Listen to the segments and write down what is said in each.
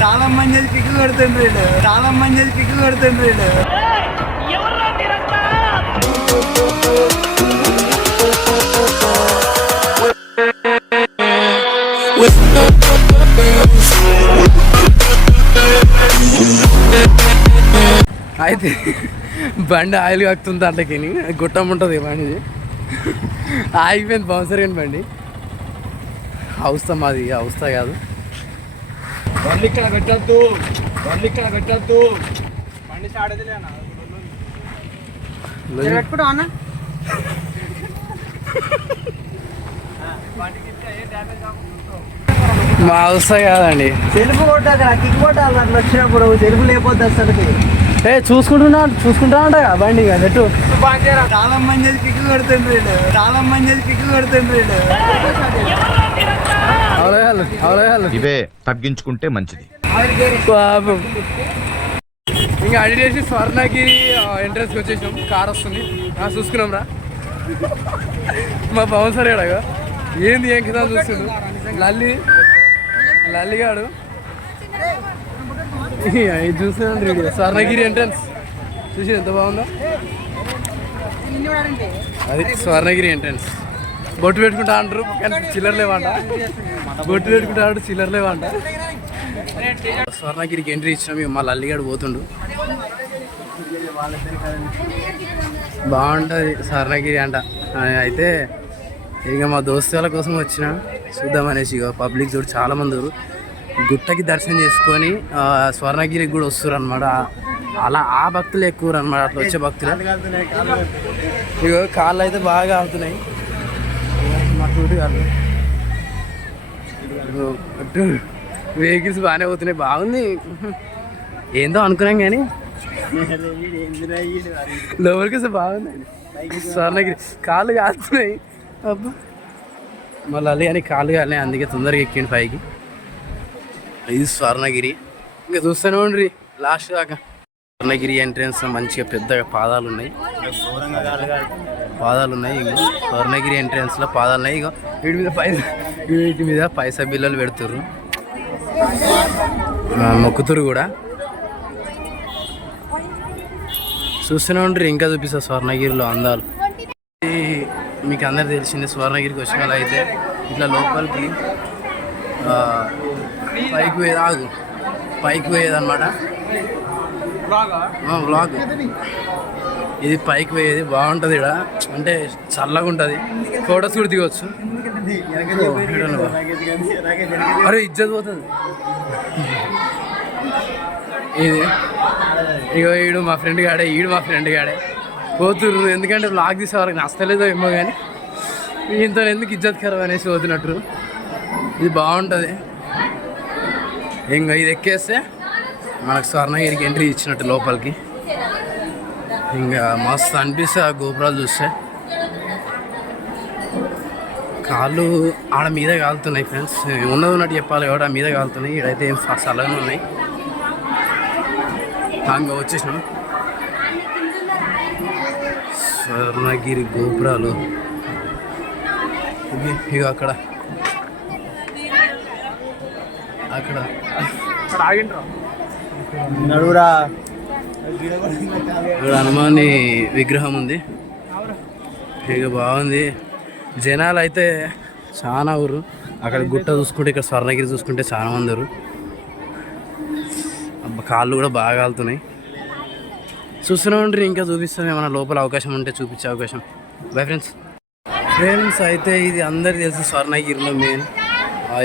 చాలా మంది పిక్కు కొడుతుండ్రు చాలా మంది పిక్కు కొడుతుండ్రు అయితే బండి ఆయిల్ కాకుతుంది దాంట్లోకి గుట్టం ఉంటుంది బండి. ఆగిపోయింది బౌన్సర్ కానీ బండి. అవస్థ మాది అవస్థ కాదు. బండి ఇక్కడ పెట్టద్దు. బండి ఇక్కడ పెట్టద్దు. బండి చాడదిలే పెట్టుకుంటా అన్న. మా అవస్థ కాదండి. సెల్ఫ్ కొట్టాక కిక్ కొట్టాలి అట్లా వచ్చినప్పుడు సెల్ఫ్ లేకపోతే అసలుకి. ఏ చూసుకుంటున్నా చూసుకుంటా అంట బండి ఇక నెట్టు చాలా మంది పిక్కు కొడుతుండ్రు చాలా మంది పిక్కు కొడుతుండ్రు ఇవే తగ్గించుకుంటే మంచిది. పాపం. ఇంకా అడి చేసి స్వర్ణగిరి ఎంట్రన్స్కి వచ్చేసాం. కార్ వస్తుంది. చూసుకున్నాం రా. మా పవన్ సార్ ఏడాగా? ఏంది ఏం కింద చూస్తుండు? లల్లి. లల్లిగాడు ఇది చూస్తున్నాడు రెడీ స్వర్ణగిరి ఎంట్రన్స్ చూసి ఎంత బాగుందో. అది స్వర్ణగిరి ఎంట్రన్స్ బొట్టు పెట్టుకుంటా అంటారు కానీ చిల్లర లేవంట. బొట్టు పెట్టుకుంటా అంటారు స్వర్ణగిరికి ఎంట్రీ ఇచ్చిన మేము మళ్ళీ అల్లిగాడు పోతుండు. బాగుంటుంది స్వర్ణగిరి అంట. అయితే ఇక మా దోస్తుల కోసం వచ్చిన చూద్దామనేసి ఇక పబ్లిక్ చూడు చాలా మంది గుట్టకి దర్శనం చేసుకొని స్వర్ణగిరికి కూడా వస్తారు అనమాట అలా ఆ భక్తులు ఎక్కువ అనమాట అట్లా వచ్చే భక్తులు. ఇక కాళ్ళు అయితే బాగా ఆగుతున్నాయి. మా టూటి కాళ్ళు వెహికల్స్ బాగానే పోతున్నాయి బాగుంది. ఏందో అనుకున్నాం కానీ. లోపలికి వస్తే బాగుంది. స్వర్ణగిరి. కాళ్ళు కాస్తున్నాయి అబ్బా. మళ్ళీ అల్లి అని కాళ్ళు కాలినాయి అందుకే తొందరగా ఎక్కిండి పైకి. ఇది స్వర్ణగిరి. ఇంకా చూస్తూనే ఉండ్రి లాస్ట్ దాకా. స్వర్ణగిరి ఎంట్రన్స్ మంచిగా పెద్దగా పాదాలు ఉన్నాయి. పాదాలు ఉన్నాయి ఇగో. స్వర్ణగిరి ఎంట్రన్స్లో పాదాలు ఉన్నాయి ఇగో. వీటి మీద పైన వీటి మీద పైసా బిల్లలు పెడుతుర్రు. మొక్కుతురు కూడా. చూస్తూనే ఉంటారు ఇంకా చూపిస్తా స్వర్ణగిరిలో అందాలు. ఇది మీకు అందరు తెలిసింది స్వర్ణగిరికి వచ్చిన వాళ్ళు అయితే ఇట్లా లోపలికి పైకి పోయేది ఆగు పైకి పోయేది అనమాట బ్లాగ్ ఇది పైకి పోయేది. బాగుంటుంది ఇక్కడ అంటే చల్లగా ఉంటుంది ఫొటోస్ కూడా దిగవచ్చు అరే ఇజ్జత్ పోతుంది. ఇది ఇగో ఈడు మా ఫ్రెండ్ గాడే ఈడు మా ఫ్రెండ్ గాడే. పోతుర్రు. ఎందుకంటే బ్లాగ్ తీసే వాళ్ళకి నచ్చలేదో ఏమో కానీ ఇంత ఎందుకు ఇజ్జత్ ఖరాబ్ అనేసి పోతున్నట్టు. ఇది బాగుంటుంది. ఇంకా ఇది ఎక్కేస్తే మనకు స్వర్ణగిరికి ఎంట్రీ ఇచ్చినట్టు లోపలికి. ఇంకా మస్తు అనిపిస్తుంది ఆ గోపురాలు చూస్తే. కాళ్ళు ఆడ మీద కాలుతున్నాయి ఫ్రెండ్స్ ఉన్నది ఉన్నట్టు చెప్పాలి కాబట్టి ఆ మీద కాలుతున్నాయి. ఇక్కడైతే ఏం చల్లగానే ఉన్నాయి. ఇంకా వచ్చేసినాం. స్వర్ణగిరి గోపురాలు. ఇవి ఇక అక్కడ. అక్కడ. నడురా ఇక్కడ హనుమాని విగ్రహం ఉంది. ఇక బాగుంది. జనాలు అయితే చాలా ఊరు. అక్కడ గుట్ట చూసుకుంటే ఇక్కడ స్వర్ణగిరి చూసుకుంటే చాలా మంది ఊరు. కాళ్ళు కూడా బాగా కాలుతున్నాయి. చూస్తూనే ఉంటారు ఇంకా చూపిస్తాను. ఏమైనా లోపల అవకాశం ఉంటే చూపించే అవకాశం. బై ఫ్రెండ్స్ ఫ్రెండ్స్ అయితే ఇది అందరికీ తెలుసు స్వర్ణగిరిలో మెయిన్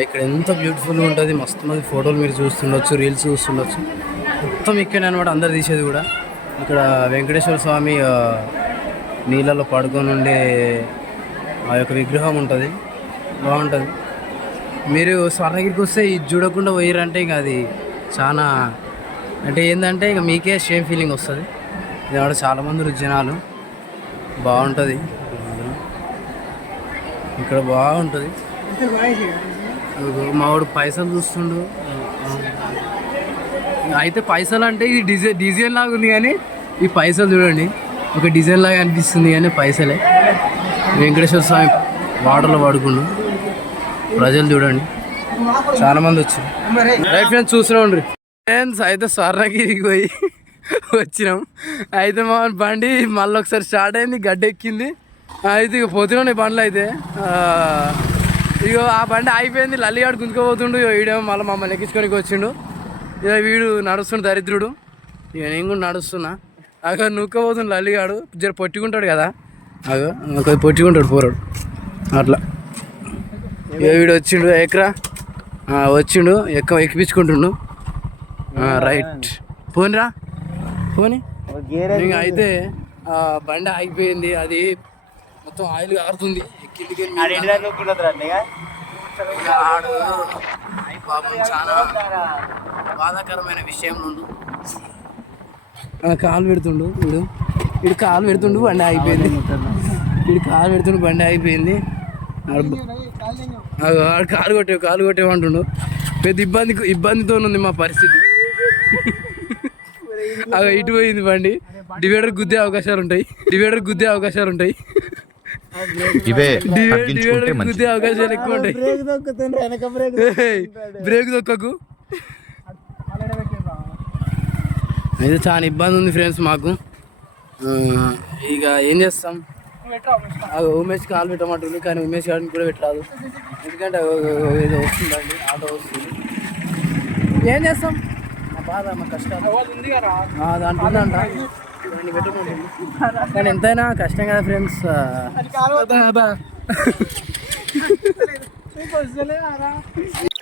ఇక్కడ ఎంత బ్యూటిఫుల్గా ఉంటుంది. మస్తు మంది ఫోటోలు మీరు చూస్తుండొచ్చు రీల్స్ చూస్తుండొచ్చు. మొత్తం ఇక్కడే అనమాట అందరు తీసేది కూడా. ఇక్కడ వెంకటేశ్వర స్వామి నీళ్ళలో పడుకొని ఉండే ఆ యొక్క విగ్రహం ఉంటుంది. బాగుంటుంది. మీరు స్వర్ణగిరికి వస్తే ఇది చూడకుండా పోయారంటే ఇంకా అది చాలా అంటే ఏంటంటే ఇక మీకే సేమ్ ఫీలింగ్ వస్తుంది. ఇది చాలామంది జనాలు. బాగుంటుంది. ఇక్కడ బాగుంటుంది. మావాడు మా వాడు పైసలు చూస్తుండు. అయితే పైసలు అంటే ఇది డిజైన్ డిజైన్ లాగా ఉంది కానీ ఈ పైసలు చూడండి. ఒక డిజైన్ లాగా అనిపిస్తుంది కానీ పైసలే. వెంకటేశ్వర స్వామి వాటర్లో పడుకుండు ప్రజలు చూడండి. చాలా మంది వచ్చారు. రైట్ ఫ్రెండ్స్ చూస్తూనే ఫ్రెండ్స్ అయితే స్వర్ణగిరికి పోయి వచ్చినాం. అయితే మా బండి మళ్ళీ ఒకసారి స్టార్ట్ అయింది గడ్డ ఎక్కింది అయితే ఇక పోతున్నాయి బండ్లు అయితే. ఇక ఆ బండి అయిపోయింది లల్లిగాడు గుంజుకోబోతుండు. ఇగో వీడేమో మళ్ళీ మమ్మల్ని ఎక్కించుకొని వచ్చిండు. ఇక వీడు నడుస్తుండు దరిద్రుడు. ఇక నేను కూడా నడుస్తున్నా. అక్కడ నూక్కపోతుంది లల్లిగాడు జర పొట్టుకుంటాడు కదా. అగో కొద్దిగా పొట్టుకుంటాడు పోరాడు. అట్లా. వీడు వచ్చిండు ఎక్కరా వచ్చిండు ఎక్క ఎక్కిపించుకుంటుండు. రైట్. పోనిరా? పోని. ఇంకా అయితే బండి ఆగిపోయింది. అది మొత్తం ఆయిల్ ఎక్కింటికి ఆడు పాపం చాలా బాధాకరమైన విషయం నుండు కాలు పెడుతుండు వీడు. వీడు కాలు పెడుతుండు బండి ఆగిపోయింది. వీడు కాలు పెడుతుండు బండి ఆగిపోయింది. ఆడు కాలు కొట్టే కాలు కొట్టేమంటుండు. పెద్ద ఇబ్బంది ఇబ్బందితో ఉంది మా పరిస్థితి. అగ ఇటు పోయింది బండి. డివైడర్ గుద్దే అవకాశాలు ఉంటాయి. డివైడర్ గుద్దే అవకాశాలు ఉంటాయి. ఇవే డివైడర్ గుద్దే అవకాశాలు ఎక్కువ ఉంటాయి. బ్రేక్ దొక్కకు అయితే చాలా ఇబ్బంది ఉంది ఫ్రెండ్స్ మాకు. ఆ, ఇక ఏం చేస్తాం? అది ఉమేష్ కాలు పెట్టమంటుంది కానీ ఉమేష్ గారిని కూడా పెట్టరాదు. ఎందుకంటే ఏదో వస్తుందండి ఆటో వస్తుంది. ఏం చేస్తాం? మా బాధ మా కష్టాలు ఆ, దాంట్లో ఉందంట. దాన్ని పెట్టమంటుంది. కానీ ఎంతైనా కష్టం కదా ఫ్రెండ్స్.